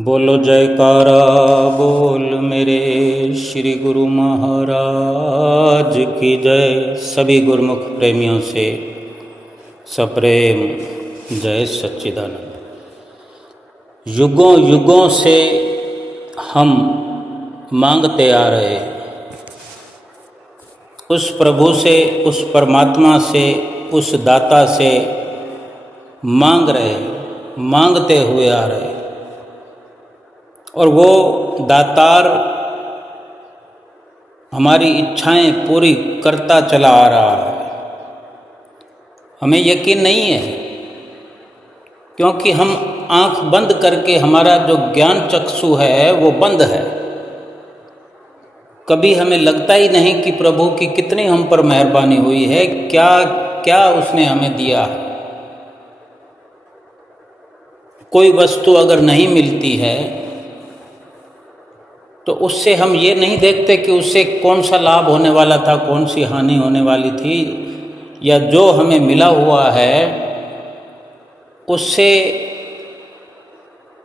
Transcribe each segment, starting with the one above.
बोलो जयकारा बोल मेरे श्री गुरु महाराज की जय। सभी गुरुमुख प्रेमियों से सप्रेम जय सच्चिदानंद। युगों युगों से हम मांगते आ रहे उस प्रभु से, उस परमात्मा से, उस दाता से मांगते हुए आ रहे और वो दातार हमारी इच्छाएं पूरी करता चला आ रहा है। हमें यकीन नहीं है क्योंकि हम आंख बंद करके, हमारा जो ज्ञान चक्षु है वो बंद है। कभी हमें लगता ही नहीं कि प्रभु की कितनी हम पर मेहरबानी हुई है, क्या क्या उसने हमें दिया है। कोई वस्तु अगर नहीं मिलती है तो उससे हम ये नहीं देखते कि उससे कौन सा लाभ होने वाला था, कौन सी हानि होने वाली थी, या जो हमें मिला हुआ है उससे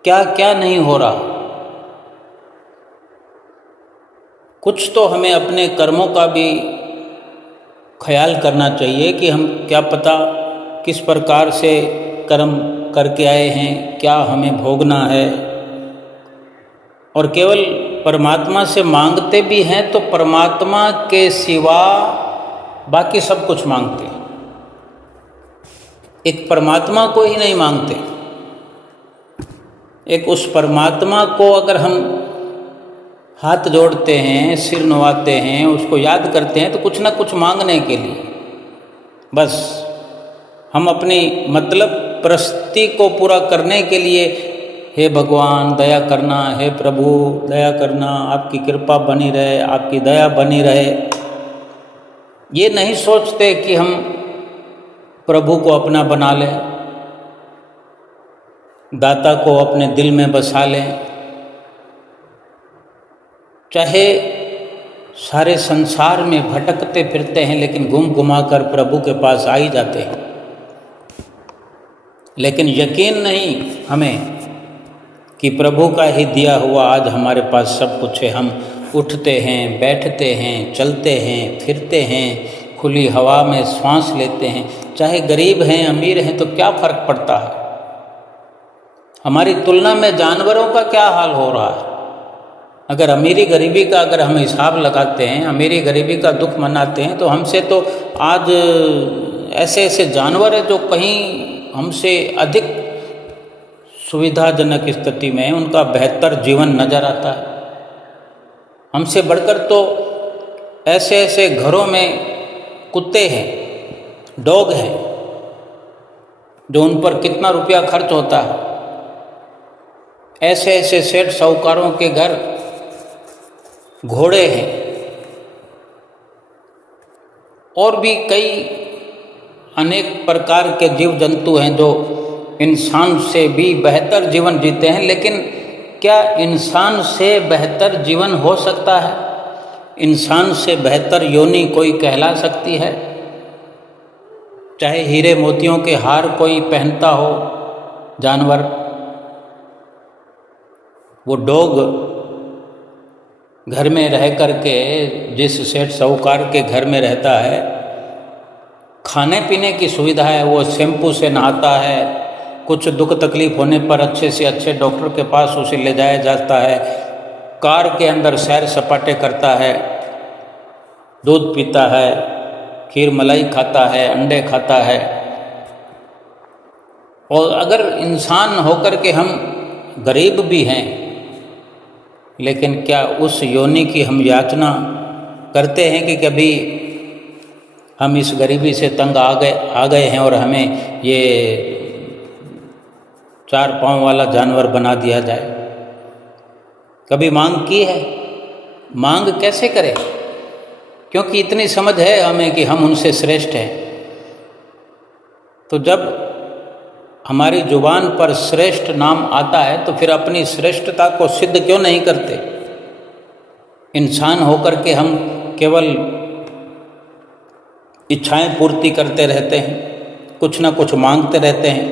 क्या क्या नहीं हो रहा। कुछ तो हमें अपने कर्मों का भी ख्याल करना चाहिए कि हम क्या पता किस प्रकार से कर्म करके आए हैं, क्या हमें भोगना है। और केवल परमात्मा से मांगते भी हैं तो परमात्मा के सिवा बाकी सब कुछ मांगते हैं, एक परमात्मा को ही नहीं मांगते। एक उस परमात्मा को अगर हम हाथ जोड़ते हैं, सिर नवाते हैं, उसको याद करते हैं तो कुछ ना कुछ मांगने के लिए, बस हम अपनी मतलब परिस्थिति को पूरा करने के लिए, हे भगवान दया करना, हे प्रभु दया करना, आपकी कृपा बनी रहे, आपकी दया बनी रहे। ये नहीं सोचते कि हम प्रभु को अपना बना लें, दाता को अपने दिल में बसा लें। चाहे सारे संसार में भटकते फिरते हैं लेकिन घूम घुमा कर प्रभु के पास आ ही जाते हैं। लेकिन यकीन नहीं हमें कि प्रभु का ही दिया हुआ आज हमारे पास सब कुछ है। हम उठते हैं, बैठते हैं, चलते हैं, फिरते हैं, खुली हवा में सांस लेते हैं। चाहे गरीब हैं अमीर हैं तो क्या फ़र्क पड़ता है। हमारी तुलना में जानवरों का क्या हाल हो रहा है। अगर अमीरी गरीबी का अगर हम हिसाब लगाते हैं, अमीरी गरीबी का दुख मनाते हैं, तो हमसे तो आज ऐसे ऐसे जानवर हैं जो कहीं हमसे अधिक सुविधाजनक स्थिति में उनका बेहतर जीवन नजर आता है। हमसे बढ़कर तो ऐसे ऐसे घरों में कुत्ते हैं, डॉग हैं, जो उन पर कितना रुपया खर्च होता है। ऐसे ऐसे सेठ साहूकारों के घर घोड़े हैं, और भी कई अनेक प्रकार के जीव जंतु हैं जो इंसान से भी बेहतर जीवन जीते हैं। लेकिन क्या इंसान से बेहतर जीवन हो सकता है? इंसान से बेहतर योनि कोई कहला सकती है? चाहे हीरे मोतियों के हार कोई पहनता हो जानवर, वो डॉग घर में रह करके, जिस सेठ साहूकार के घर में रहता है, खाने पीने की सुविधा है, वो शैम्पू से नहाता है, कुछ दुख तकलीफ होने पर अच्छे से अच्छे डॉक्टर के पास उसे ले जाया जाता है, कार के अंदर सैर सपाटे करता है, दूध पीता है, खीर मलाई खाता है, अंडे खाता है। और अगर इंसान होकर के हम गरीब भी हैं, लेकिन क्या उस योनि की हम याचना करते हैं कि कभी हम इस गरीबी से तंग आ गए हैं और हमें ये 4 पाँव वाला जानवर बना दिया जाए? कभी मांग की है? मांग कैसे करें? क्योंकि इतनी समझ है हमें कि हम उनसे श्रेष्ठ हैं। तो जब हमारी जुबान पर श्रेष्ठ नाम आता है तो फिर अपनी श्रेष्ठता को सिद्ध क्यों नहीं करते? इंसान होकर के हम केवल इच्छाएं पूर्ति करते रहते हैं, कुछ ना कुछ मांगते रहते हैं।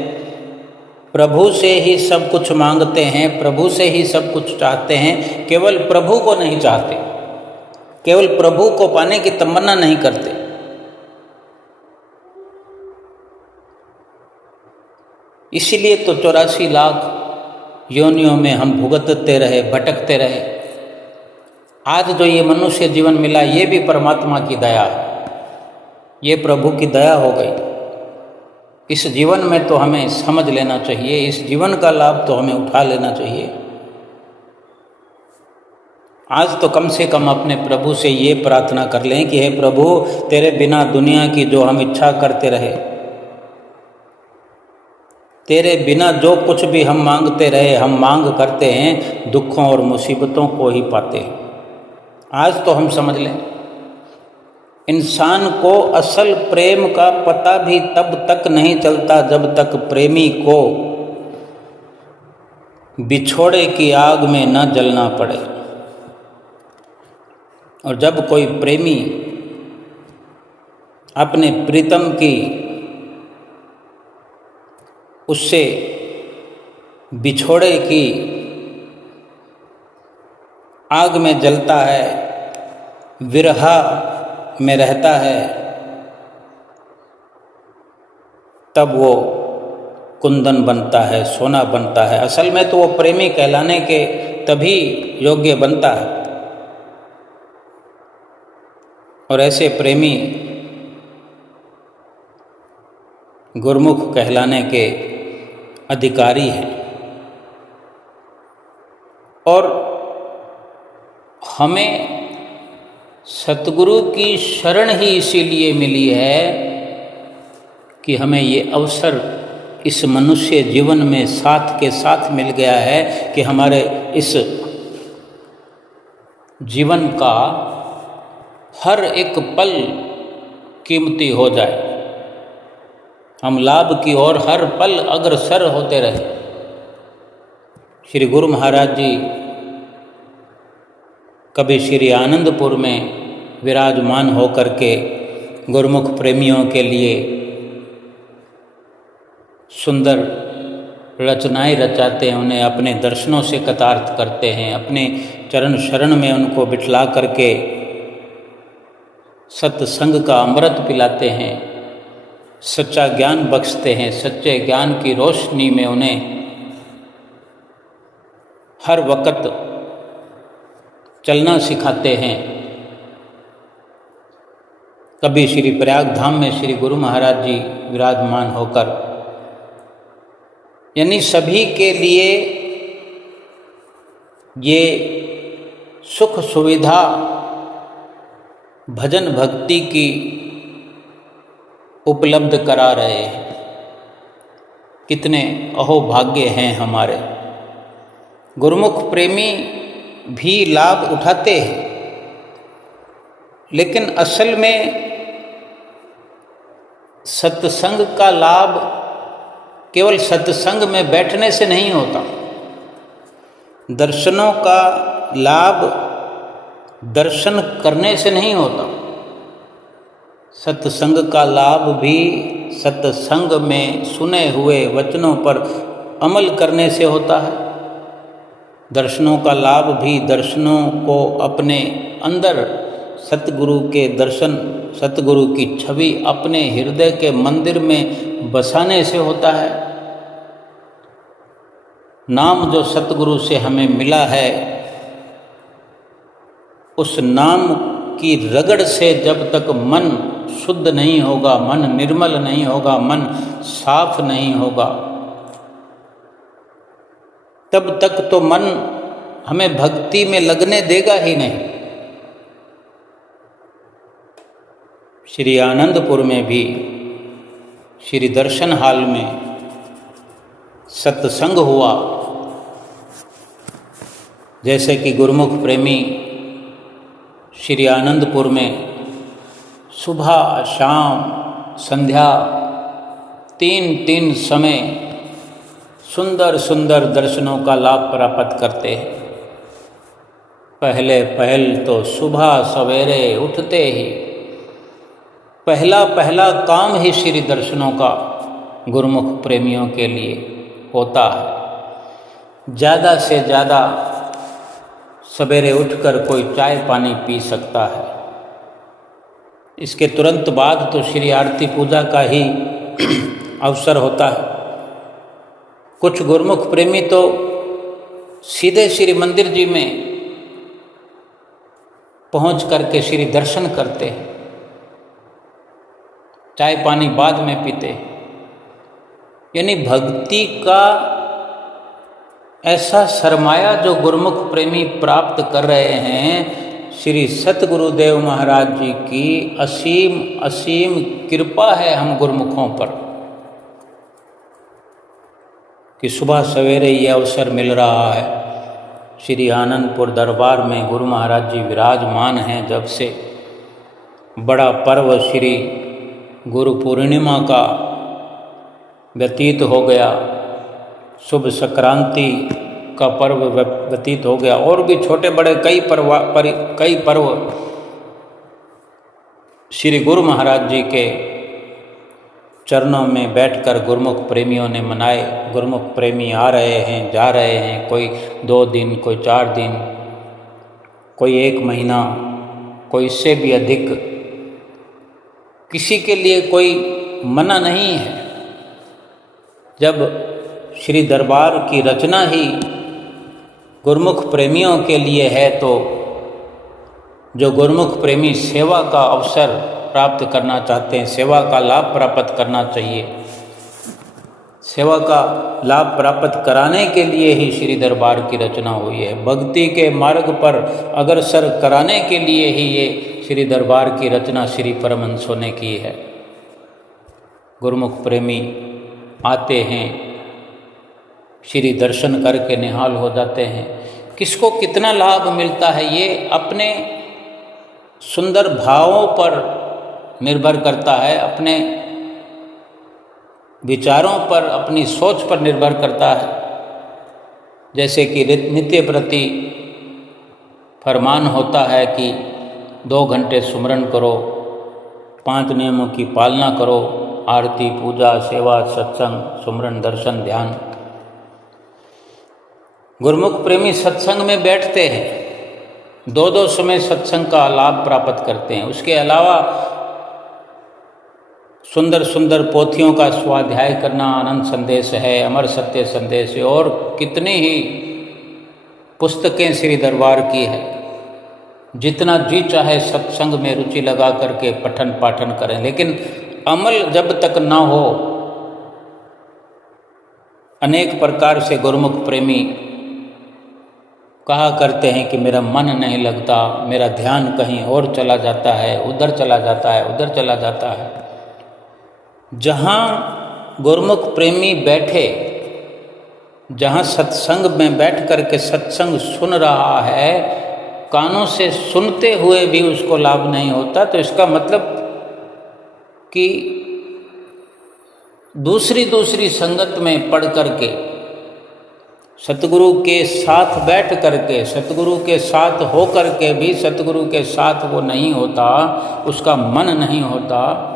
प्रभु से ही सब कुछ मांगते हैं, प्रभु से ही सब कुछ चाहते हैं, केवल प्रभु को नहीं चाहते, केवल प्रभु को पाने की तमन्ना नहीं करते। इसीलिए तो 84 लाख योनियों में हम भुगतते रहे, भटकते रहे। आज जो ये मनुष्य जीवन मिला, ये भी परमात्मा की दया है, ये प्रभु की दया हो गई। इस जीवन में तो हमें समझ लेना चाहिए, इस जीवन का लाभ तो हमें उठा लेना चाहिए। आज तो कम से कम अपने प्रभु से ये प्रार्थना कर लें कि हे प्रभु, तेरे बिना दुनिया की जो हम इच्छा करते रहे, तेरे बिना जो कुछ भी हम मांगते रहे, हम मांग करते हैं, दुखों और मुसीबतों को ही पाते हैं। आज तो हम समझ लें, इंसान को असल प्रेम का पता भी तब तक नहीं चलता जब तक प्रेमी को बिछोड़े की आग में न जलना पड़े। और जब कोई प्रेमी अपने प्रीतम की उससे बिछोड़े की आग में जलता है, विरहा में रहता है, तब वो कुंदन बनता है, सोना बनता है। असल में तो वो प्रेमी कहलाने के तभी योग्य बनता है। और ऐसे प्रेमी गुरमुख कहलाने के अधिकारी हैं। और हमें सतगुरु की शरण ही इसीलिए मिली है कि हमें ये अवसर इस मनुष्य जीवन में साथ के साथ मिल गया है कि हमारे इस जीवन का हर एक पल कीमती हो जाए, हम लाभ की ओर हर पल अग्रसर होते रहे। श्री गुरु महाराज जी कभी श्री आनंदपुर में विराजमान होकर के गुरुमुख प्रेमियों के लिए सुंदर रचनाएं रचाते हैं, उन्हें अपने दर्शनों से कृतार्थ करते हैं, अपने चरण शरण में उनको बिठला करके सत्संग का अमृत पिलाते हैं, सच्चा ज्ञान बख्शते हैं, सच्चे ज्ञान की रोशनी में उन्हें हर वक्त चलना सिखाते हैं। कभी श्री प्रयाग धाम में श्री गुरु महाराज जी विराजमान होकर, यानी सभी के लिए ये सुख सुविधा भजन भक्ति की उपलब्ध करा रहे हैं। कितने अहोभाग्य हैं हमारे। गुरुमुख प्रेमी भी लाभ उठाते हैं, लेकिन असल में सत्संग का लाभ केवल सत्संग में बैठने से नहीं होता। दर्शनों का लाभ दर्शन करने से नहीं होता। सत्संग का लाभ भी सत्संग में सुने हुए वचनों पर अमल करने से होता है। दर्शनों का लाभ भी दर्शनों को अपने अंदर सतगुरु के दर्शन, सतगुरु की छवि अपने हृदय के मंदिर में बसाने से होता है। नाम जो सतगुरु से हमें मिला है, उस नाम की रगड़ से जब तक मन शुद्ध नहीं होगा, मन निर्मल नहीं होगा, मन साफ नहीं होगा, तब तक तो मन हमें भक्ति में लगने देगा ही नहीं। श्री आनंदपुर में भी श्री दर्शन हाल में सत्संग हुआ। जैसे कि गुरुमुख प्रेमी श्री आनंदपुर में सुबह शाम संध्या तीन समय सुंदर सुंदर दर्शनों का लाभ प्राप्त करते हैं। पहल तो सुबह सवेरे उठते ही पहला काम ही श्री दर्शनों का गुरुमुख प्रेमियों के लिए होता है। ज़्यादा से ज़्यादा सवेरे उठकर कोई चाय पानी पी सकता है। इसके तुरंत बाद तो श्री आरती पूजा का ही अवसर होता है। कुछ गुरुमुख प्रेमी तो सीधे श्री मंदिर जी में पहुंच करके श्री दर्शन करते हैं, चाय पानी बाद में पीते हैं। यानी भक्ति का ऐसा सरमाया जो गुरुमुख प्रेमी प्राप्त कर रहे हैं, श्री सतगुरुदेव महाराज जी की असीम असीम कृपा है हम गुरुमुखों पर कि सुबह सवेरे ये अवसर मिल रहा है। श्री आनंदपुर दरबार में गुरु महाराज जी विराजमान हैं। जब से बड़ा पर्व श्री गुरु पूर्णिमा का व्यतीत हो गया, शुभ संक्रांति का पर्व व्यतीत हो गया, और भी छोटे बड़े कई पर्व श्री गुरु महाराज जी के चरणों में बैठकर गुरुमुख प्रेमियों ने मनाए। गुरुमुख प्रेमी आ रहे हैं, जा रहे हैं, कोई 2 दिन, कोई 4 दिन, कोई 1 महीना, कोई इससे भी अधिक। किसी के लिए कोई मना नहीं है। जब श्री दरबार की रचना ही गुरुमुख प्रेमियों के लिए है, तो जो गुरुमुख प्रेमी सेवा का अवसर प्राप्त करना चाहते हैं, सेवा का लाभ प्राप्त करना चाहिए। सेवा का लाभ प्राप्त कराने के लिए ही श्री दरबार की रचना हुई है। भक्ति के मार्ग पर अग्रसर कराने के लिए ही ये श्री दरबार की रचना श्री परमहंसों ने की है। गुरुमुख प्रेमी आते हैं, श्री दर्शन करके निहाल हो जाते हैं। किसको कितना लाभ मिलता है ये अपने सुंदर भावों पर निर्भर करता है, अपने विचारों पर, अपनी सोच पर निर्भर करता है। जैसे कि नित्य प्रति फरमान होता है कि 2 घंटे सुमरन करो, 5 नियमों की पालना करो, आरती, पूजा, सेवा, सत्संग, सुमरन, दर्शन, ध्यान। गुरुमुख प्रेमी सत्संग में बैठते हैं, 2-2 समय सत्संग का लाभ प्राप्त करते हैं। उसके अलावा सुंदर सुंदर पोथियों का स्वाध्याय करना, आनंद संदेश है, अमर सत्य संदेश है, और कितनी ही पुस्तकें श्री दरबार की है। जितना जी चाहे सत्संग में रुचि लगा करके पठन पाठन करें, लेकिन अमल जब तक ना हो, अनेक प्रकार से गुरुमुख प्रेमी कहा करते हैं कि मेरा मन नहीं लगता, मेरा ध्यान कहीं और चला जाता है, उधर चला जाता है, उधर चला जाता है। जहाँ गुरुमुख प्रेमी बैठे, जहाँ सत्संग में बैठ कर के सत्संग सुन रहा है, कानों से सुनते हुए भी उसको लाभ नहीं होता, तो इसका मतलब कि दूसरी संगत में पढ़ करके, सतगुरु के साथ बैठ करके, सतगुरु के साथ हो करके भी सतगुरु के साथ वो नहीं होता, उसका मन नहीं होता।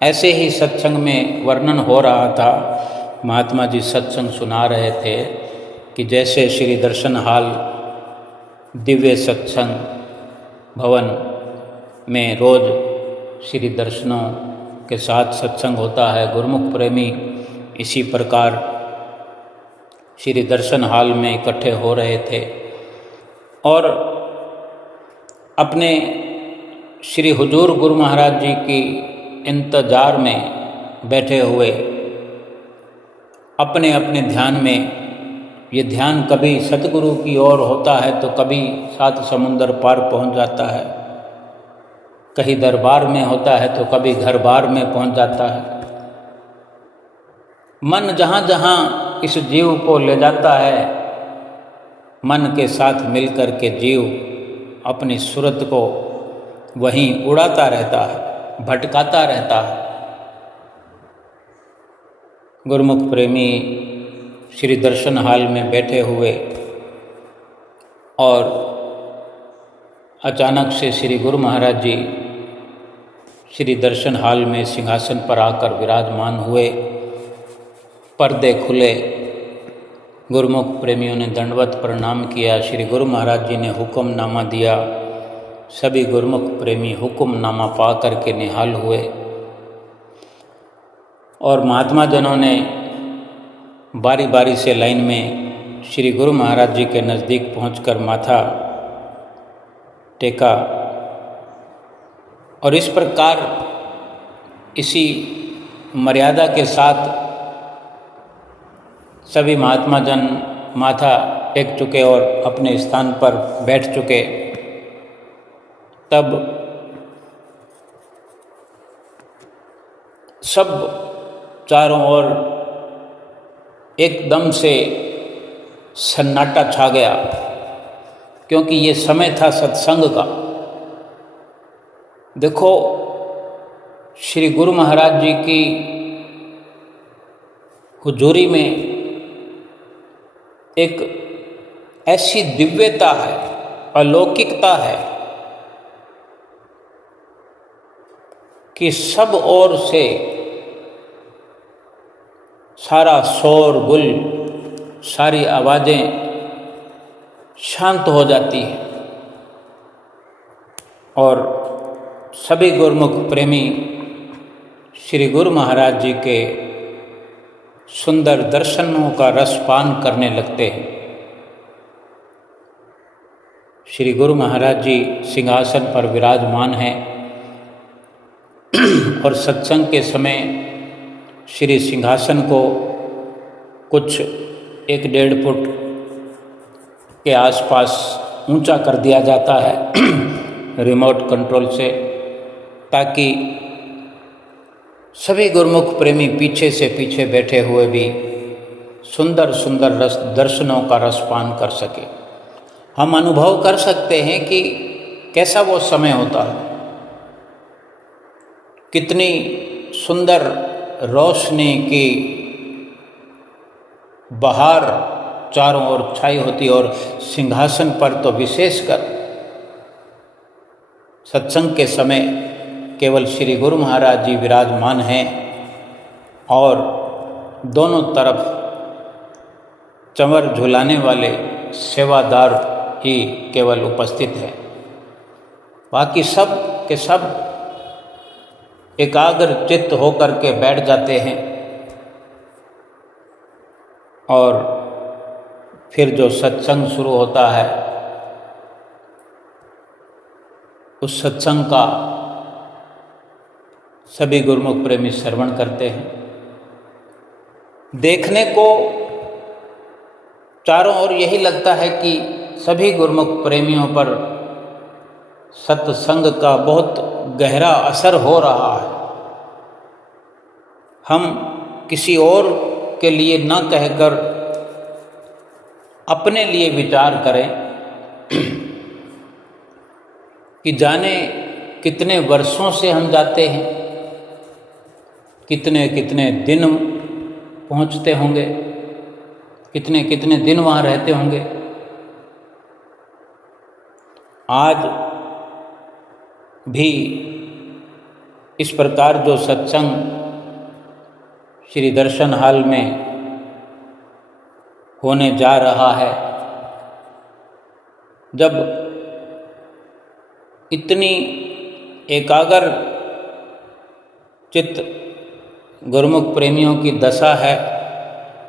ऐसे ही सत्संग में वर्णन हो रहा था, महात्मा जी सत्संग सुना रहे थे कि जैसे श्री दर्शन हाल दिव्य सत्संग भवन में रोज श्री दर्शनों के साथ सत्संग होता है, गुरुमुख प्रेमी इसी प्रकार श्री दर्शन हाल में इकट्ठे हो रहे थे और अपने श्री हुजूर गुरु महाराज जी की इंतजार में बैठे हुए अपने अपने ध्यान में, ये ध्यान कभी सतगुरु की ओर होता है तो कभी 7 समुंदर पार पहुंच जाता है, कहीं दरबार में होता है तो कभी घर बार में पहुंच जाता है। मन जहाँ जहाँ इस जीव को ले जाता है, मन के साथ मिलकर के जीव अपनी सूरत को वहीं उड़ाता रहता है, भटकाता रहता है। गुरुमुख प्रेमी श्री दर्शन हाल में बैठे हुए और अचानक से श्री गुरु महाराज जी श्री दर्शन हाल में सिंहासन पर आकर विराजमान हुए पर्दे खुले, गुरुमुख प्रेमियों ने दंडवत प्रणाम किया। श्री गुरु महाराज जी ने हुक्मनामा दिया। सभी गुरुमुख प्रेमी हुक्मनामा पा करके निहाल हुए और महात्मा जनों ने बारी बारी से लाइन में श्री गुरु महाराज जी के नज़दीक पहुंचकर माथा टेका। और इस प्रकार इसी मर्यादा के साथ सभी महात्मा जन माथा टेक चुके और अपने स्थान पर बैठ चुके। तब सब चारों ओर एकदम से सन्नाटा छा गया, क्योंकि ये समय था सत्संग का। देखो, श्री गुरु महाराज जी की हुजूरी में एक ऐसी दिव्यता है, अलौकिकता है कि सब ओर से सारा शोर गुल, सारी आवाज़ें शांत हो जाती हैं और सभी गुरुमुख प्रेमी श्री गुरु महाराज जी के सुंदर दर्शनों का रसपान करने लगते हैं। श्री गुरु महाराज जी सिंहासन पर विराजमान हैं और सत्संग के समय श्री सिंहासन को कुछ 1-1.5 फुट के आसपास ऊंचा कर दिया जाता है रिमोट कंट्रोल से, ताकि सभी गुरुमुख प्रेमी पीछे से पीछे बैठे हुए भी सुंदर सुंदर दर्शनों का रसपान कर सके। हम अनुभव कर सकते हैं कि कैसा वो समय होता है, कितनी सुंदर रोशनी की बहार चारों ओर छाई होती, और सिंहासन पर तो विशेषकर सत्संग के समय केवल श्री गुरु महाराज जी विराजमान हैं और दोनों तरफ चंवर झुलाने वाले सेवादार ही केवल उपस्थित हैं। बाकी सब के सब एकाग्र चित्त होकर के बैठ जाते हैं और फिर जो सत्संग शुरू होता है उस सत्संग का सभी गुरुमुख प्रेमी श्रवण करते हैं। देखने को चारों ओर यही लगता है कि सभी गुरुमुख प्रेमियों पर सत्संग का बहुत गहरा असर हो रहा है। हम किसी और के लिए न कहकर अपने लिए विचार करें कि जाने कितने वर्षों से हम जाते हैं, कितने कितने दिन पहुंचते होंगे, कितने कितने दिन वहाँ रहते होंगे। आज भी इस प्रकार जो सत्संग श्री दर्शन हाल में होने जा रहा है, जब इतनी एकाग्र चित्त गुरुमुख प्रेमियों की दशा है,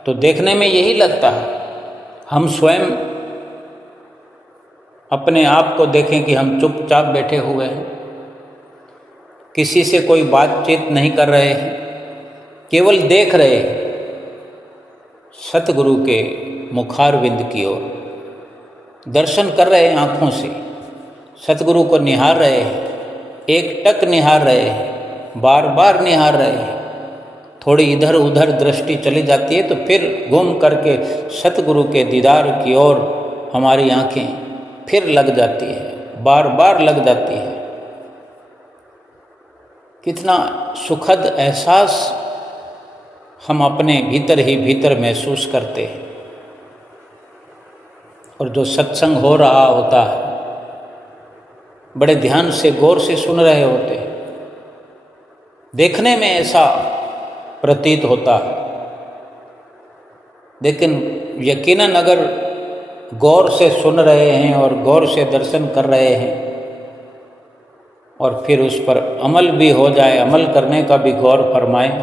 तो देखने में यही लगता है। हम स्वयं अपने आप को देखें कि हम चुपचाप बैठे हुए हैं, किसी से कोई बातचीत नहीं कर रहे हैं, केवल देख रहे हैं सतगुरु के मुखारविंद की ओर, दर्शन कर रहे हैं आँखों से, सतगुरु को निहार रहे हैं, एक टक निहार रहे हैं, बार बार निहार रहे हैं। थोड़ी इधर उधर दृष्टि चली जाती है तो फिर घूम करके सतगुरु के दीदार की ओर हमारी आँखें फिर लग जाती है, बार बार लग जाती है। कितना सुखद एहसास हम अपने भीतर ही भीतर महसूस करते हैं। और जो सत्संग हो रहा होता है, बड़े ध्यान से गौर से सुन रहे होते हैं, देखने में ऐसा प्रतीत होता है लेकिन यकीनन अगर गौर से सुन रहे हैं और गौर से दर्शन कर रहे हैं और फिर उस पर अमल भी हो जाए, अमल करने का भी गौर फरमाएं,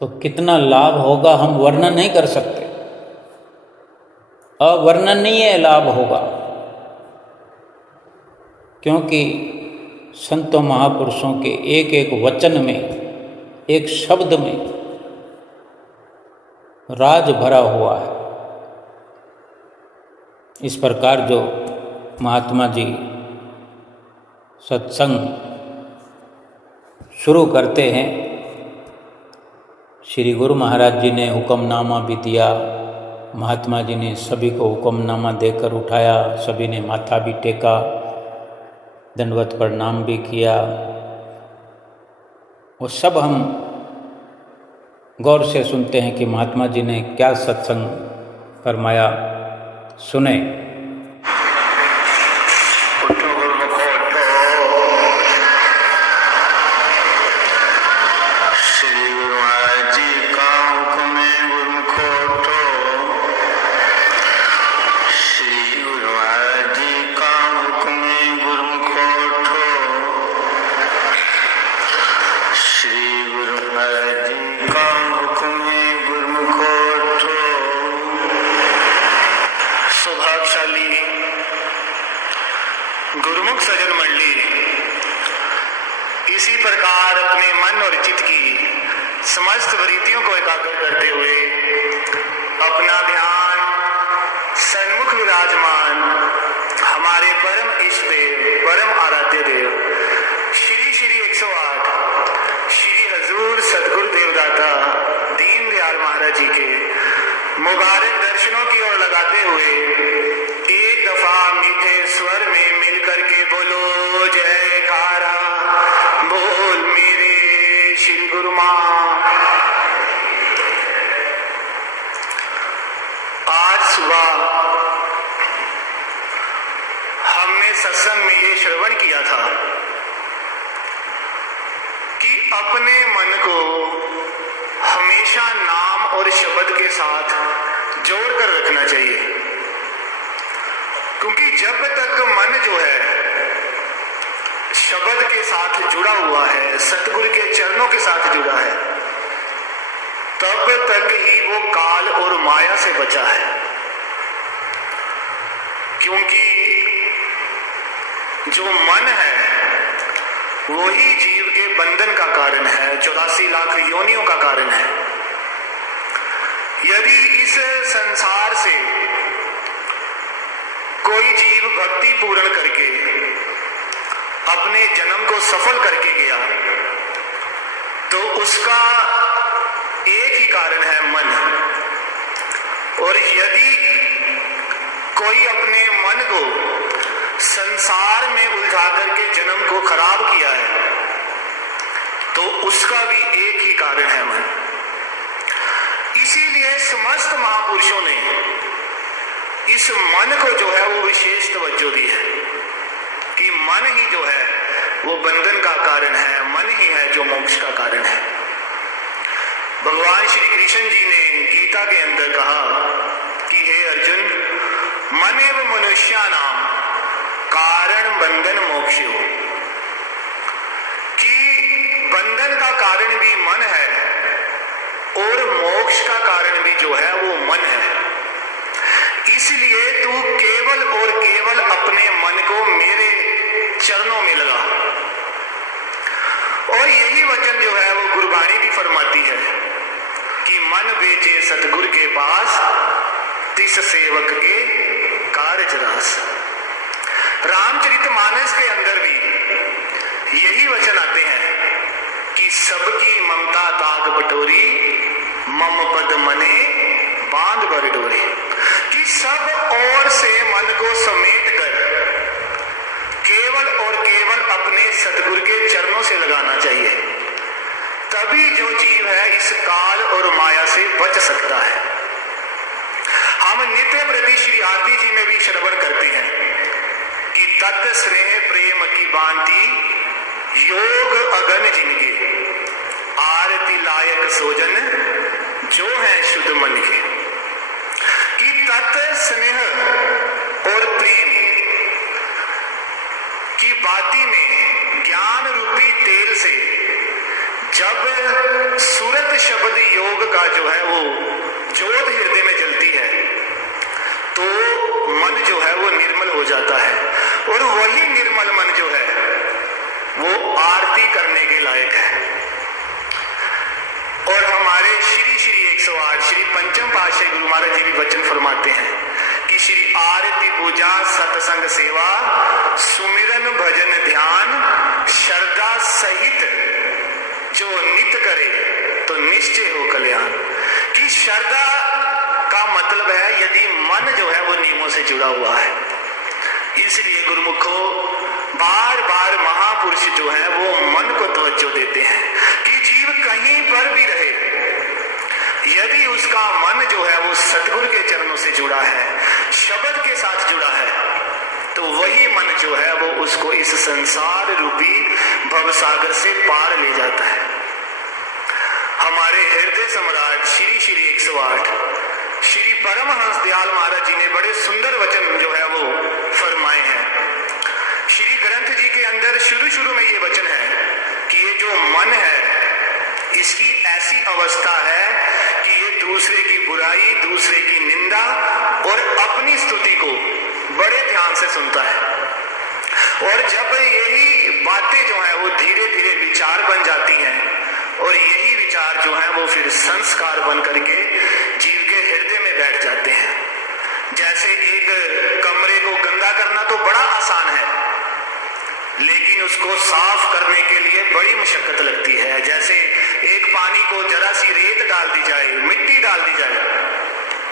तो कितना लाभ होगा हम वर्णन नहीं कर सकते, अवर्णनीय लाभ होगा। क्योंकि संतों महापुरुषों के एक एक वचन में, एक शब्द में राज भरा हुआ है। इस प्रकार जो महात्मा जी सत्संग शुरू करते हैं, श्री गुरु महाराज जी ने हुक्मनामा भी दिया, महात्मा जी ने सभी को हुक्मनामा देकर उठाया, सभी ने माथा भी टेका, दंडवत प्रणाम भी किया। वो सब हम गौर से सुनते हैं कि महात्मा जी ने क्या सत्संग फरमाया, सुने। गुरुमुख सज्जन मंडली इसी प्रकार अपने मन और चित्त की समस्त वृत्तियों को एकाग्र करते हुए अपना ध्यान सन्मुख विराजमान हमारे परम इष्ट देव, परम आराध्य देव श्री श्री 108 श्री हजूर सतगुरु देवदाता दीन दयाल महाराज जी के मुबारक दर्शनों की ओर लगाते हुए एक दफा मीठे स्वर में मिल करके बोलो जयकारा, बोल मेरे श्री गुरु मां। आज सुबह हमने सत्संग में ये श्रवण किया था कि अपने मन को हमेशा नाम और शब्द के साथ जोड़कर रखना चाहिए, क्योंकि जब तक मन जो है शब्द के साथ जुड़ा हुआ है, सतगुरु के चरणों के साथ जुड़ा है, तब तक ही वो काल और माया से बचा है। क्योंकि जो मन है वही जीव के बंधन का कारण है, 84 लाख योनियों का कारण है। यदि इस संसार से कोई जीव भक्ति पूर्ण करके अपने जन्म को सफल करके गया तो उसका एक ही कारण है मन। और यदि कोई अपने मन को संसार में उलझा करके जन्म को खराब किया है तो उसका भी एक ही कारण है मन। इसीलिए समस्त महापुरुषों ने इस मन को जो है वो विशेष तवज्जो दी है कि मन ही जो है वो बंधन का कारण है, मन ही है जो मोक्ष का कारण है। भगवान श्री कृष्ण जी ने गीता के अंदर कहा कि हे अर्जुन, मनेव मनुष्यानाम कारण बंधन मोक्षो, कि बंधन का कारण भी मन है और मोक्ष का कारण भी जो है वो मन है। इसलिए तू केवल और केवल अपने मन को मेरे चरणों में लगा। और यही वचन जो है वो गुरबाणी भी फरमाती है कि मन बेचे सतगुरु के पास, तिस सेवक के कार्य रास। रामचरितमानस के अंदर भी यही वचन आते हैं कि सबकी ममता ताग बटोरी, मम पद मने बांध बर डोरी, कि सब ओर से मन को समेट कर केवल और केवल अपने सतगुरु के चरणों से लगाना चाहिए। तभी जो जीव है इस काल और माया से बच सकता है। हम नित्य प्रति श्री आरती जी में भी श्रवण करते हैं कि तत् स्नेह प्रेम की बांति योग अगन जिनके, आरती लायक सोजन जो हैं शुद्ध मन के, कि तत् स्नेह और प्रेम की बाती में ज्ञान रूपी तेल से जब सूरत शब्द योग का जो है वो ज्योत हृदय में जलती है तो मन जो है वो निर्मल हो जाता है, और वही निर्मल मन जो है वो आरती करने के लायक है। और हमारे श्री श्री 108 श्री पंचम पातशाही गुरु महाराज जी भी वचन फरमाते हैं कि श्री आरती पूजा सत्संग सेवा सुमिरन भजन ध्यान श्रद्धा सहित जो नित्य करे तो निश्चय हो कल्याण। कि श्रद्धा का मतलब है यदि मन जो है वो नियमों से जुड़ा हुआ है। इसलिए गुरुमुखो बार बार महापुरुष जो है वो मन को तवज्जो देते हैं कि जीव कहीं पर भी रहे, यदि उसका मन जो है वो सतगुरु के चरणों से जुड़ा है, शब्द के साथ जुड़ा है, तो वही मन जो है वो उसको इस संसार रूपी भवसागर से पार ले जाता है। हमारे हृदय सम्राट श्री श्री 108 श्री परमहंस दयाल महाराज जी ने बड़े सुंदर वचन जो है वो फरमाए हैं। श्री ग्रंथ जी के अंदर शुरू में ये वचन है कि ये जो मन है इसकी ऐसी अवस्था है कि ये दूसरे की बुराई, दूसरे की निंदा और अपनी स्तुति को बड़े ध्यान से सुनता है। और जब यही बातें जो है वो धीरे धीरे विचार बन जाती हैं और यही विचार जो है वो फिर संस्कार बन करके जीव के हृदय में बैठ जाते हैं। जैसे एक कमरे को गंदा करना तो बड़ा आसान है, लेकिन उसको साफ करने के लिए बड़ी मशक्कत लगती है। जैसे एक पानी को जरा सी रेत डाल दी जाए, मिट्टी डाल दी जाए,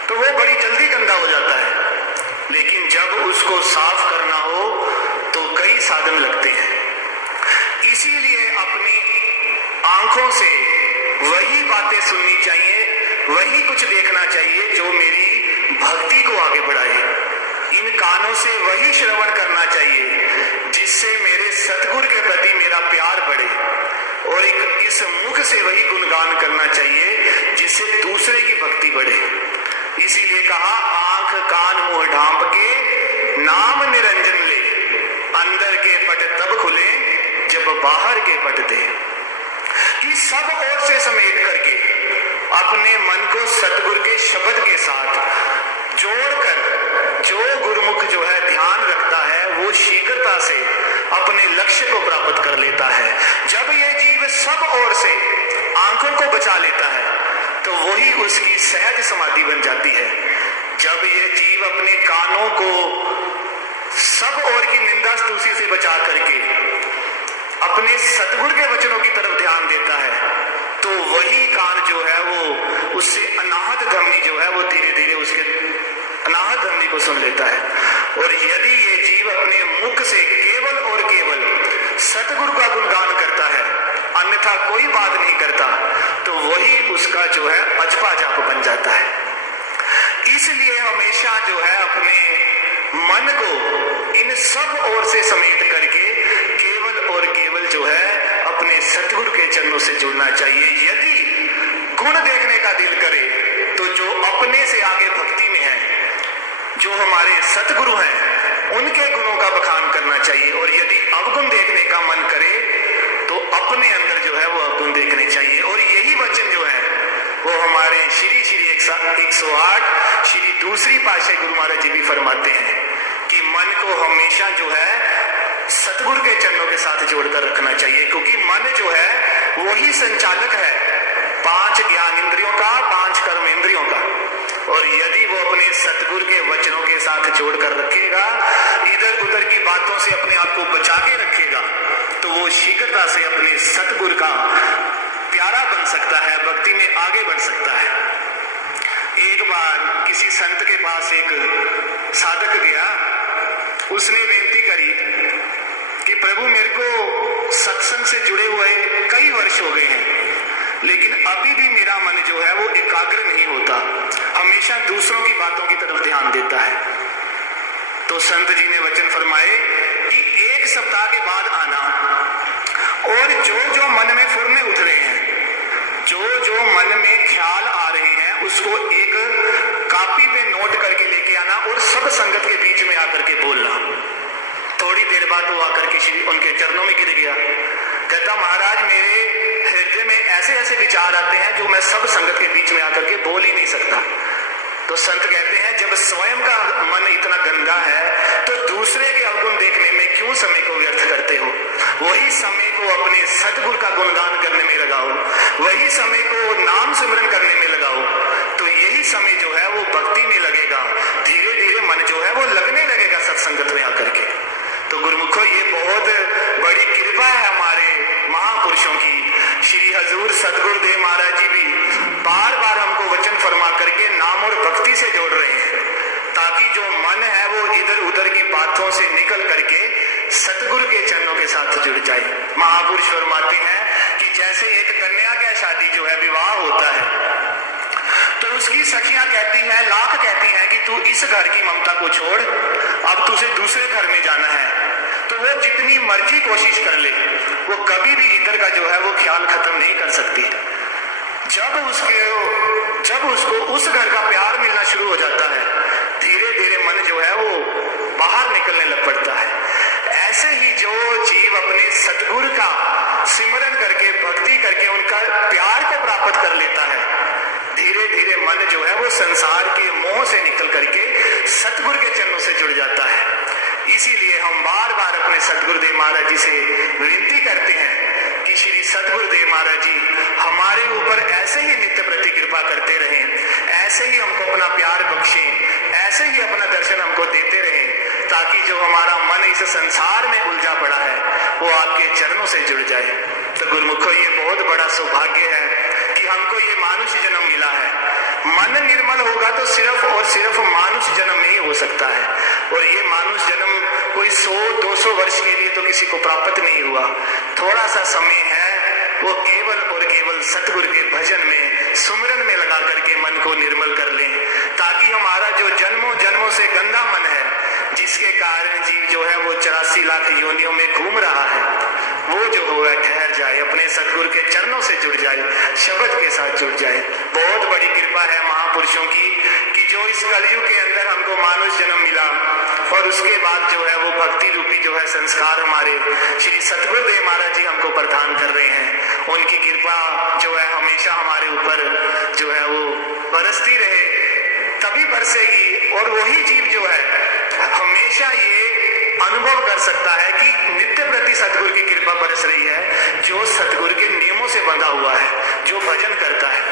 तो वो बड़ी जल्दी गंदा हो जाता है, लेकिन जब उसको साफ करना हो तो कई साधन लगते हैं। इसीलिए अपनी आंखों से वही बातें सुननी चाहिए, वही कुछ देखना चाहिए जो मेरी भक्ति को आगे बढ़ाए। इन कानों से वही श्रवण करना चाहिए जिससे मेरे सतगुरु के प्रति मेरा प्यार बढ़े, और इस मुख से वही गुणगान करना चाहिए जिससे दूसरे की भक्ति बढ़े। इसीलिए कहा आंख कान मुंह ढांप के नाम निरंजन ले, अंदर के पट तब खुले जब बाहर के पट दे। कि सब ओर से समेट करके अपने मन को सतगुरु के शब्द के साथ जोड़कर जो गुरुमुख जो है ध्यान रखता है वो शीघ्रता से अपने लक्ष्य को प्राप्त कर लेता है। जब ये जीव सब ओर से आंखों को बचा लेता है तो वही उसकी सहज समाधि बन जाती है। जब ये जीव अपने कानों को सब ओर की निंदा स्तुति से बचा करके अपने सतगुरु के वचनों की तरफ ध्यान देता है तो वही कान जो है वो उससे अनाहत ध्वनि जो है वो धीरे धीरे उसके अनाहत ध्वनि को सुन लेता है। और यदि ये जीव अपने मुख से केवल और केवल सतगुरु का गुणगान करता है, अन्यथा कोई बात नहीं करता, तो वही उसका जो है अजपा जाप बन जाता है। इसलिए हमेशा जो है अपने मन को इन सब ओर से समेट करके केवल और केवल जो है अपने सतगुरु के चरणों से जुड़ना चाहिए। यदि गुण देखने का दिल करे तो जो अपने से आगे भक्ति में है, जो हमारे सतगुरु हैं, उनके गुणों का बखान करना चाहिए। और यदि अवगुण देखने का मन करे तो अपने अंदर जो है वो अवगुण देखने चाहिए। और यही वचन जो है वो हमारे श्री श्री 108 श्री दूसरी पातशाही गुरु महाराज जी भी फरमाते हैं कि मन को हमेशा जो है सतगुरु के चरणों के साथ जोड़कर रखना चाहिए, क्योंकि मन जो है वही संचालक है 5 ज्ञान इंद्रियों का, 5 कर्म इंद्रियों का। और यदि वो अपने सतगुरु के वचनों के साथ जोड़कर रखेगा, इधर उधर की बातों से अपने आप को बचा के रखेगा, तो वो शीघ्रता से अपने सतगुरु का प्यारा बन सकता है, भक्ति में आगे बढ़ सकता है। एक बार किसी संत के पास एक साधक गया, उसने बेनती करी कि प्रभु मेरे को सत्संग से जुड़े हुए कई वर्ष हो गए हैं, लेकिन अभी भी मेरा मन जो है वो एकाग्र नहीं होता, हमेशा दूसरों की बातों की तरफ ध्यान देता है। तो संत जी ने वचन फरमाए कि 1 सप्ताह के बाद आना, और जो जो मन में फुरने उठ रहे हैं, जो जो मन में ख्याल आ रहे उनके चरणों में गिर गया। कहता महाराज मेरे हृदय में ऐसे ऐसे विचार आते हैं जो मैं सब संगत के बीच में आकर के बोल ही नहीं सकता। तो संत कहते हैं जब स्वयं का मन इतना गंदा है तो दूसरे के अवगुण देखने में क्यों समय को व्यर्थ करते हो? वही समय को अपने सतगुरु का गुणगान करने में लगाओ, वही समय को नाम सिमरन करने में लगाओ, तो यही समय जो है वो भक्ति में लगेगा। धीरे धीरे मन जो है वो लगने लगेगा सत्संगत में आकर के। तो गुरुमुखो ये बहुत बड़ी कृपा है हमारे महापुरुषों की। श्री हजूर सतगुरुदेव महाराज जी भी बार बार हमको वचन फरमा करके नाम और भक्ति से जोड़ रहे हैं, ताकि जो मन है वो इधर उधर की बातों से निकल करके सतगुरु के चरणों के साथ जुड़ जाए। महापुरुष फरमाते हैं कि जैसे एक कन्या का शादी जो है विवाह होता है तो उसकी सखियां कहती हैं, लाख कहती हैं कि तू इस घर की ममता को छोड़, अब तुझे दूसरे घर में जाना है। तो वो जितनी मर्जी कोशिश कर ले, वो कभी भी इधर का जो है वो ख्याल खत्म नहीं कर सकती। जब उसको उस घर का प्यार मिलना शुरू हो जाता है, धीरे धीरे मन जो है वो बाहर निकलने लग पड़ता है। ऐसे ही जो जीव अपने सतगुरु का सिमरन करके भक्ति करके उनका प्यार को प्राप्त कर लेता है, धीरे धीरे मन जो है वो संसार के मोह से निकल करके सतगुरु के चरणों से जुड़ जाता है। इसीलिए हम बार बार अपने सतगुरुदेव महाराज जी से विनती करते हैं कि श्री सतगुरुदेव महाराज जी हमारे ऊपर ऐसे ही नित्य प्रति कृपा करते रहें, ऐसे ही हमको अपना प्यार बख्शें, ऐसे ही अपना दर्शन हमको देते रहें, ताकि जो हमारा मन इस संसार में उलझा पड़ा है वो आपके चरणों से जुड़ जाए। तो गुरुमुखो ये बहुत बड़ा सौभाग्य है कि हमको ये मानुष जन्म मिला है। मन निर्मल होगा तो सिर्फ और सिर्फ मानुष जन्म नहीं हो सकता है, और ये मानुष जन्म कोई 100-200 वर्ष के लिए तो किसी को प्राप्त नहीं हुआ। थोड़ा सा समय है, वो केवल और केवल सतगुरु के भजन में सुमरन में लगा करके मन को निर्मल कर लें, ताकि हमारा जो जन्मों जन्मों से गंदा मन है, जिसके कारण जीव जो है वो 84 लाख योनियों में घूम रहा है, वो जो है ठहर जाए, अपने सतगुरु के चरणों से जुड़ जाए, शब्द के साथ जुड़ जाए। बहुत बड़ी कृपा है महापुरुषों की कि जो इस कलयुग के अंदर हमको मानुष जन्म मिला, और उसके बाद जो है वो भक्ति रूपी जो है संस्कार हमारे श्री सतगुरुदेव महाराज जी हमको प्रदान कर रहे हैं। उनकी कृपा जो है हमेशा हमारे ऊपर जो है वो बरसती रहे, तभी बरसेगी। और वही जीव जो है हमेशा ये अनुभव कर सकता है कि नित्य प्रति सतगुरु की कृपा बरस रही है, जो सतगुरु के नियमों से बंधा हुआ है, जो भजन करता है।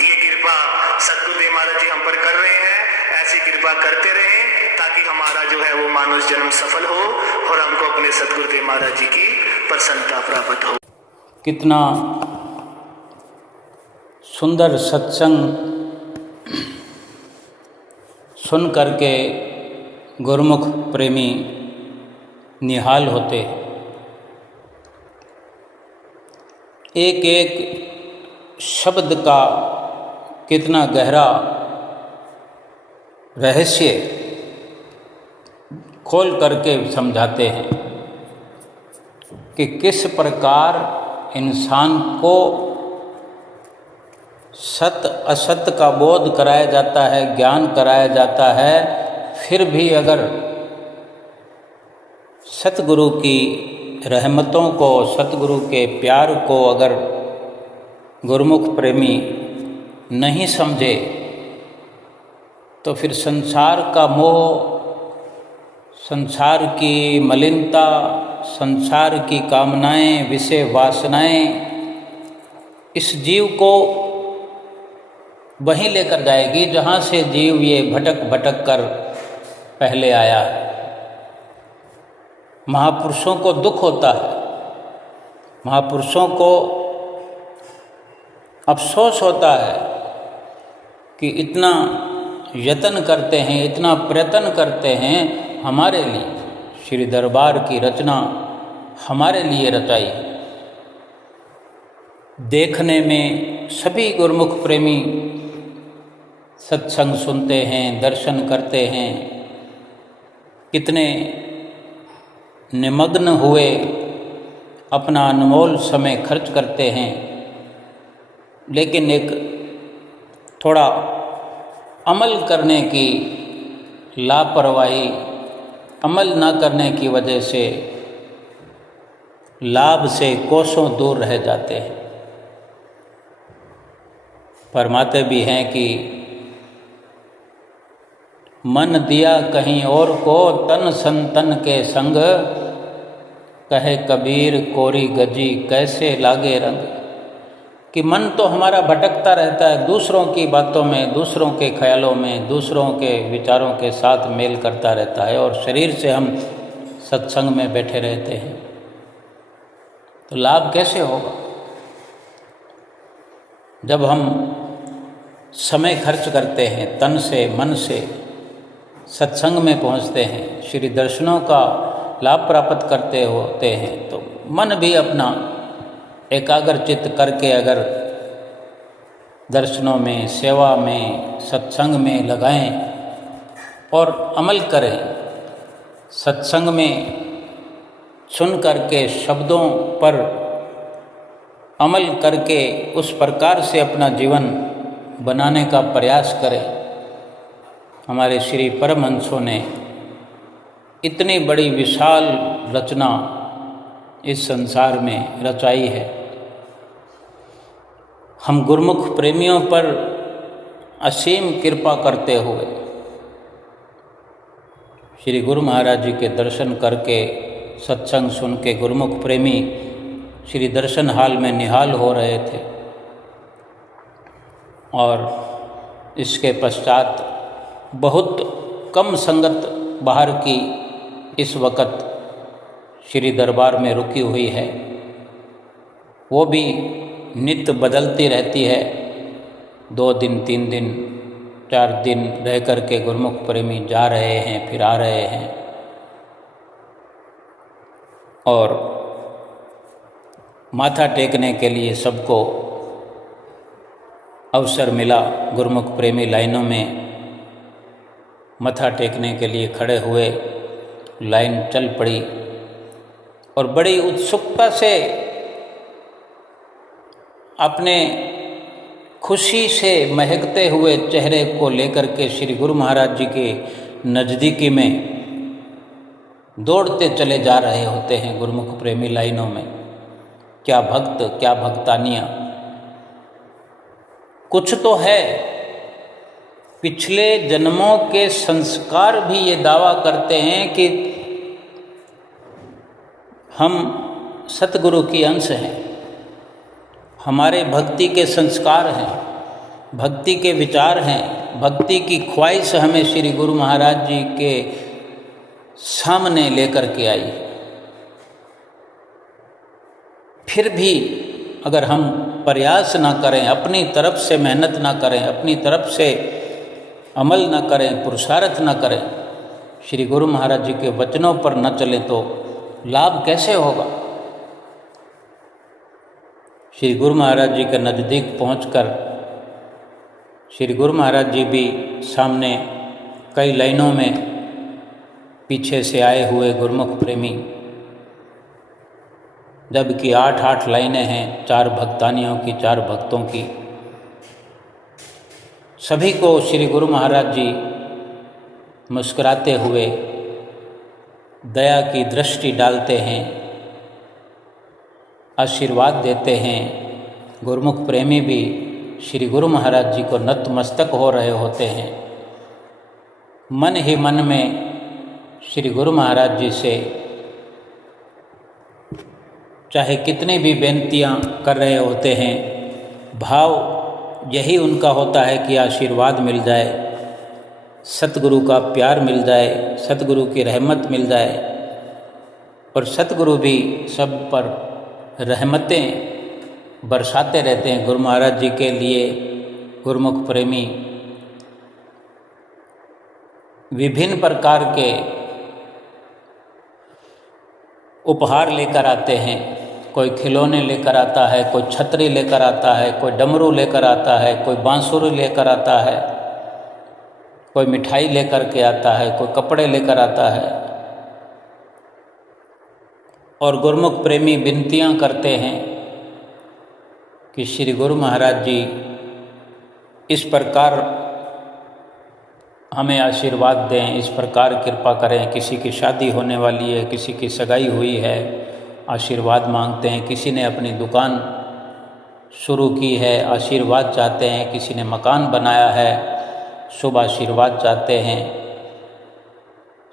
ये कृपा सतगुरुदेव महाराज जी हम पर कर रहे हैं, ऐसी कृपा करते रहें ताकि हमारा जो है वो मानुष जन्म सफल हो और हमको अपने सतगुरुदेव महाराज जी की प्रसन्नता प्राप्त हो। कितना सुंदर सत्संग सुन करके गुरुमुख प्रेमी निहाल होते। एक एक शब्द का कितना गहरा रहस्य खोल करके समझाते हैं कि किस प्रकार इंसान को सत्य असत्य का बोध कराया जाता है, ज्ञान कराया जाता है, फिर भी अगर सतगुरु की रहमतों को, सतगुरु के प्यार को अगर गुरुमुख प्रेमी नहीं समझे तो फिर संसार का मोह, संसार की मलिनता, संसार की कामनाएं, विषय वासनाएं इस जीव को वहीं लेकर जाएगी जहाँ से जीव ये भटक भटक कर पहले आया है। महापुरुषों को दुख होता है, महापुरुषों को अफसोस होता है कि इतना यत्न करते हैं, इतना प्रयत्न करते हैं हमारे लिए, श्री दरबार की रचना हमारे लिए रचाई। देखने में सभी गुरुमुख प्रेमी सत्संग सुनते हैं, दर्शन करते हैं, कितने निमग्न हुए अपना अनमोल समय खर्च करते हैं, लेकिन एक थोड़ा अमल करने की लापरवाही, अमल न करने की वजह से लाभ से कोसों दूर रह जाते हैं। फरमाते भी हैं कि मन दिया कहीं और को, तन संतन के संग, कहे कबीर कोरी गजी कैसे लागे रंग। कि मन तो हमारा भटकता रहता है दूसरों की बातों में, दूसरों के ख्यालों में, दूसरों के विचारों के साथ मेल करता रहता है, और शरीर से हम सत्संग में बैठे रहते हैं, तो लाभ कैसे होगा? जब हम समय खर्च करते हैं, तन से मन से सत्संग में पहुंचते हैं, श्री दर्शनों का लाभ प्राप्त करते होते हैं, तो मन भी अपना एकाग्रचित्त करके अगर दर्शनों में, सेवा में, सत्संग में लगाएं और अमल करें, सत्संग में सुन करके शब्दों पर अमल करके उस प्रकार से अपना जीवन बनाने का प्रयास करें। हमारे श्री परमहंसों ने इतनी बड़ी विशाल रचना इस संसार में रचाई है। हम गुरुमुख प्रेमियों पर असीम कृपा करते हुए श्री गुरु महाराज जी के दर्शन करके, सत्संग सुन के गुरुमुख प्रेमी श्री दर्शन हाल में निहाल हो रहे थे, और इसके पश्चात बहुत कम संगत बाहर की इस वक़्त श्री दरबार में रुकी हुई है, वो भी नित्य बदलती रहती है। 2 दिन, 3 दिन, 4 दिन रह कर के गुरुमुख प्रेमी जा रहे हैं, फिर आ रहे हैं, और माथा टेकने के लिए सबको अवसर मिला। गुरुमुख प्रेमी लाइनों में मथा टेकने के लिए खड़े हुए, लाइन चल पड़ी, और बड़ी उत्सुकता से अपने खुशी से महकते हुए चेहरे को लेकर के श्री गुरु महाराज जी के नज़दीकी में दौड़ते चले जा रहे होते हैं गुरुमुख प्रेमी लाइनों में। क्या भक्त, क्या भक्तानियाँ! कुछ तो है, पिछले जन्मों के संस्कार भी ये दावा करते हैं कि हम सतगुरु की अंश हैं, हमारे भक्ति के संस्कार हैं, भक्ति के विचार हैं, भक्ति की ख्वाहिश हमें श्री गुरु महाराज जी के सामने लेकर के आई। फिर भी अगर हम प्रयास ना करें, अपनी तरफ से मेहनत ना करें, अपनी तरफ से अमल न करें, पुरुषार्थ न करें, श्री गुरु महाराज जी के वचनों पर न चलें, तो लाभ कैसे होगा? श्री गुरु महाराज जी के नज़दीक पहुंचकर श्री गुरु महाराज जी भी सामने कई लाइनों में पीछे से आए हुए गुरुमुख प्रेमी, जबकि 8-8 लाइनें हैं, 4 भक्तानियों की, 4 भक्तों की। सभी को श्री गुरु महाराज जी मुस्कुराते हुए दया की दृष्टि डालते हैं, आशीर्वाद देते हैं। गुरुमुख प्रेमी भी श्री गुरु महाराज जी को नतमस्तक हो रहे होते हैं। मन ही मन में श्री गुरु महाराज जी से चाहे कितनी भी बेनतियां कर रहे होते हैं, भाव यही उनका होता है कि आशीर्वाद मिल जाए, सतगुरु का प्यार मिल जाए, सतगुरु की रहमत मिल जाए। और सतगुरु भी सब पर रहमतें बरसाते रहते हैं। गुरु महाराज जी के लिए गुरुमुख प्रेमी विभिन्न प्रकार के उपहार लेकर आते हैं। कोई खिलौने लेकर आता है, कोई छतरी लेकर आता है, कोई डमरू लेकर आता है, कोई बांसुरी लेकर आता है, कोई मिठाई लेकर के आता है, कोई कपड़े लेकर आता है। और गुरुमुख प्रेमी विनतियां करते हैं कि श्री गुरु महाराज जी इस प्रकार हमें आशीर्वाद दें, इस प्रकार कृपा करें। किसी की शादी होने वाली है, किसी की सगाई हुई है, आशीर्वाद मांगते हैं, किसी ने अपनी दुकान शुरू की है, आशीर्वाद चाहते हैं, किसी ने मकान बनाया है, शुभ आशीर्वाद चाहते हैं।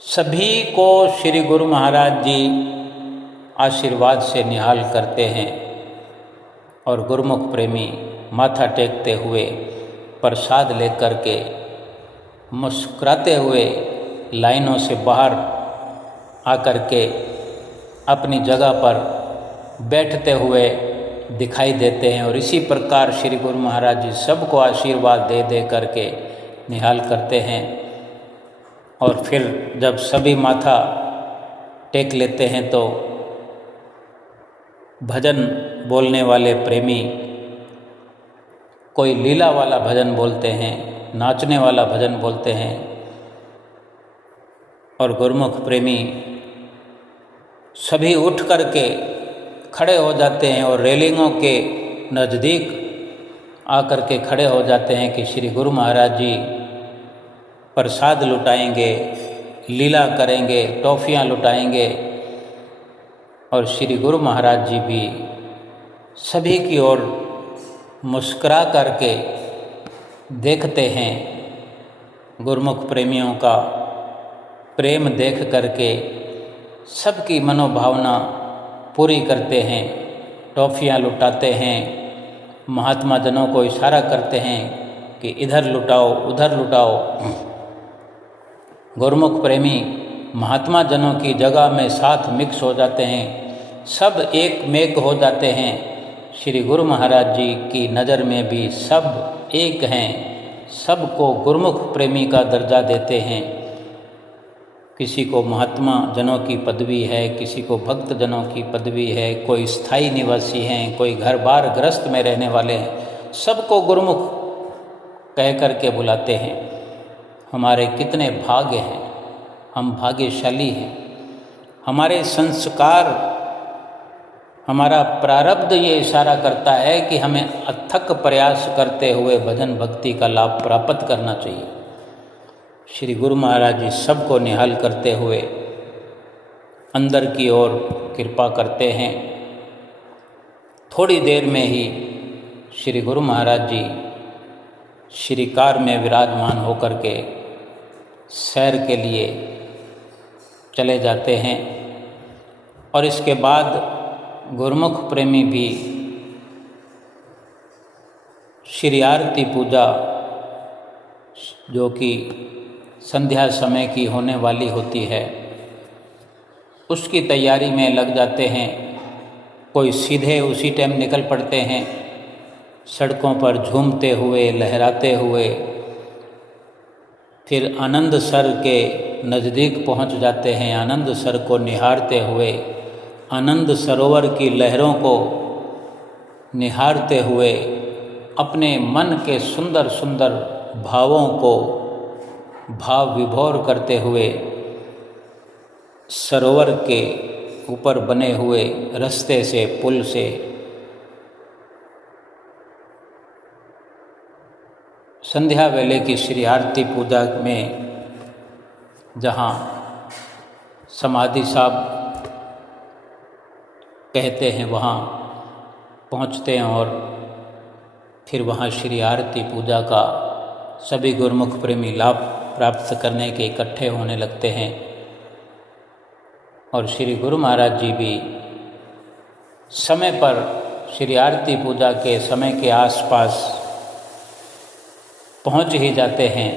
सभी को श्री गुरु महाराज जी आशीर्वाद से निहाल करते हैं और गुरुमुख प्रेमी माथा टेकते हुए प्रसाद लेकर के मुस्कुराते हुए लाइनों से बाहर आकर के अपनी जगह पर बैठते हुए दिखाई देते हैं। और इसी प्रकार श्री गुरु महाराज जी सबको आशीर्वाद दे दे करके निहाल करते हैं। और फिर जब सभी माथा टेक लेते हैं तो भजन बोलने वाले प्रेमी कोई लीला वाला भजन बोलते हैं, नाचने वाला भजन बोलते हैं, और गुरुमुख प्रेमी सभी उठ करके खड़े हो जाते हैं और रेलिंगों के नज़दीक आकर के खड़े हो जाते हैं कि श्री गुरु महाराज जी प्रसाद लुटाएंगे, लीला करेंगे, टॉफ़ियाँ लुटाएंगे। और श्री गुरु महाराज जी भी सभी की ओर मुस्कुरा करके देखते हैं। गुरुमुख प्रेमियों का प्रेम देख करके सबकी मनोभावना पूरी करते हैं, टॉफ़ियाँ लुटाते हैं, महात्मा जनों को इशारा करते हैं कि इधर लुटाओ, उधर लुटाओ। गुरुमुख प्रेमी महात्मा जनों की जगह में साथ मिक्स हो जाते हैं, सब एक मेक हो जाते हैं। श्री गुरु महाराज जी की नज़र में भी सब एक हैं, सबको गुरुमुख प्रेमी का दर्जा देते हैं। किसी को महात्मा जनों की पदवी है, किसी को भक्त जनों की पदवी है, कोई स्थायी निवासी हैं, कोई घर बार गृहस्थ में रहने वाले हैं, सबको गुरुमुख कह कर के बुलाते हैं। हमारे कितने भाग्य हैं, हम भाग्यशाली हैं। हमारे संस्कार, हमारा प्रारब्ध ये इशारा करता है कि हमें अथक प्रयास करते हुए भजन भक्ति का लाभ प्राप्त करना चाहिए। श्री गुरु महाराज जी सबको निहाल करते हुए अंदर की ओर कृपा करते हैं। थोड़ी देर में ही श्री गुरु महाराज जी श्रीकार में विराजमान होकर के सैर के लिए चले जाते हैं। और इसके बाद गुरुमुख प्रेमी भी श्री आरती पूजा जो कि संध्या समय की होने वाली होती है, उसकी तैयारी में लग जाते हैं। कोई सीधे उसी टाइम निकल पड़ते हैं, सड़कों पर झूमते हुए, लहराते हुए, फिर आनंद सर के नज़दीक पहुंच जाते हैं। आनंद सर को निहारते हुए, आनंद सरोवर की लहरों को निहारते हुए, अपने मन के सुंदर सुंदर भावों को भाव विभोर करते हुए सरोवर के ऊपर बने हुए रास्ते से, पुल से संध्या वेले की श्री आरती पूजा में जहाँ समाधि साहब कहते हैं वहाँ पहुँचते हैं और फिर वहाँ श्री आरती पूजा का सभी गुरुमुख प्रेमी लाभ प्राप्त करने के इकट्ठे होने लगते हैं। और श्री गुरु महाराज जी भी समय पर श्री आरती पूजा के समय के आसपास पहुंच ही जाते हैं।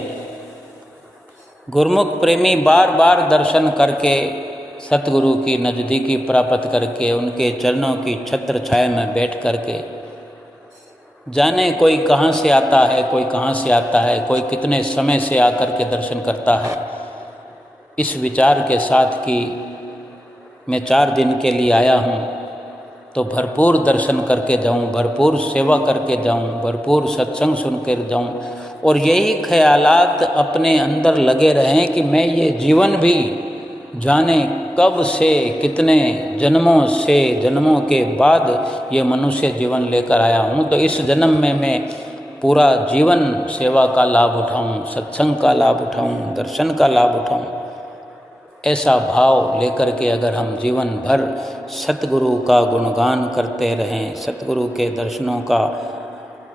गुरुमुख प्रेमी बार बार दर्शन करके, सतगुरु की नज़दीकी प्राप्त करके, उनके चरणों की छत्र छाया में बैठ करके, जाने कोई कहाँ से आता है, कोई कहाँ से आता है, कोई कितने समय से आकर के दर्शन करता है, इस विचार के साथ कि मैं 4 दिन के लिए आया हूँ तो भरपूर दर्शन करके जाऊँ, भरपूर सेवा करके जाऊँ, भरपूर सत्संग सुन कर जाऊँ, और यही ख्यालात अपने अंदर लगे रहें कि मैं ये जीवन भी जाने कब से, कितने जन्मों के बाद ये मनुष्य जीवन लेकर आया हूँ, तो इस जन्म में मैं पूरा जीवन सेवा का लाभ उठाऊँ, सत्संग का लाभ उठाऊँ, दर्शन का लाभ उठाऊँ। ऐसा भाव लेकर के अगर हम जीवन भर सतगुरु का गुणगान करते रहें, सतगुरु के दर्शनों का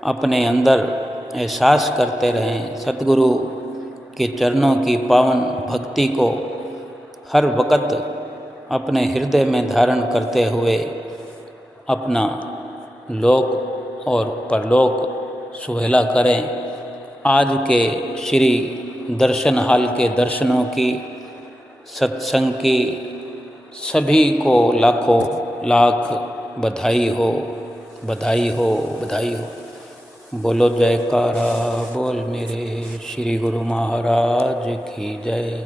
अपने अंदर एहसास करते रहें, सतगुरु के चरणों की पावन भक्ति को हर वक़्त अपने हृदय में धारण करते हुए अपना लोक और परलोक सुहेला करें। आज के श्री दर्शन हाल के दर्शनों की, सत्संग की सभी को लाखों लाख बधाई हो, बधाई हो, बधाई हो। बोलो जयकारा बोल मेरे श्री गुरु महाराज की जय।